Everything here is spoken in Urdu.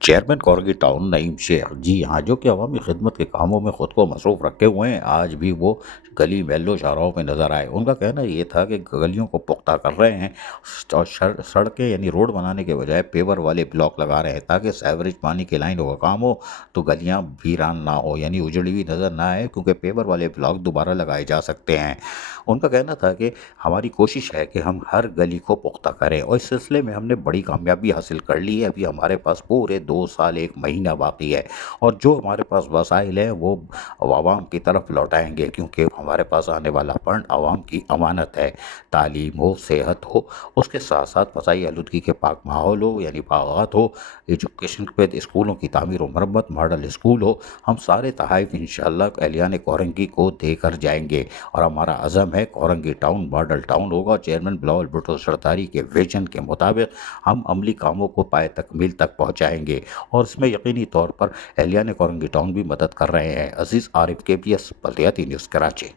چیئرمین کورگی ٹاؤن نعیم شیخ جی ہاں، جو کہ عوامی خدمت کے کاموں میں خود کو مصروف رکھے ہوئے ہیں، آج بھی وہ گلی محلوں شاہراہوں میں نظر آئے۔ ان کا کہنا یہ تھا کہ گلیوں کو پختہ کر رہے ہیں اور سڑکیں یعنی روڈ بنانے کے بجائے پیور والے بلاک لگا رہے ہیں تاکہ سیوریج پانی کی لائنوں کا کام ہو تو گلیاں ویران نہ ہو، یعنی اجڑی ہوئی نظر نہ آئے، کیونکہ پیور والے بلاک دوبارہ لگائے جا سکتے ہیں۔ ان کا کہنا تھا کہ ہماری کوشش ہے کہ ہم ہر گلی کو پختہ کریں، اور اس سلسلے میں ہم نے بڑی کامیابی حاصل کر لی ہے۔ ابھی ہمارے پاس پورے 2 سال 1 مہینہ باقی ہے، اور جو ہمارے پاس وسائل ہیں وہ عوام کی طرف لوٹائیں گے، کیونکہ ہمارے پاس آنے والا فنڈ عوام کی امانت ہے۔ تعلیم ہو، صحت ہو، اس کے ساتھ ساتھ فضائی آلودگی کے پاک ماحول ہو یعنی باغات ہو، ایجوکیشن پہ اسکولوں کی تعمیر و مرمت، ماڈل اسکول ہو، ہم سارے تحائف انشاءاللہ اہلیان کورنگی کو دے کر جائیں گے، اور ہمارا عزم ہے کورنگی ٹاؤن ماڈل ٹاؤن ہوگا۔ چیئرمین بلاول بھٹو سرداری کے ویژن کے مطابق ہم عملی کاموں کو پائے تکمیل تک پہنچائیں گے، اور اس میں یقینی طور پر اہلیان کورنگی ٹاؤن بھی مدد کر رہے ہیں۔ عزیز عارف، KBS بلدیاتی نیوز، کراچی۔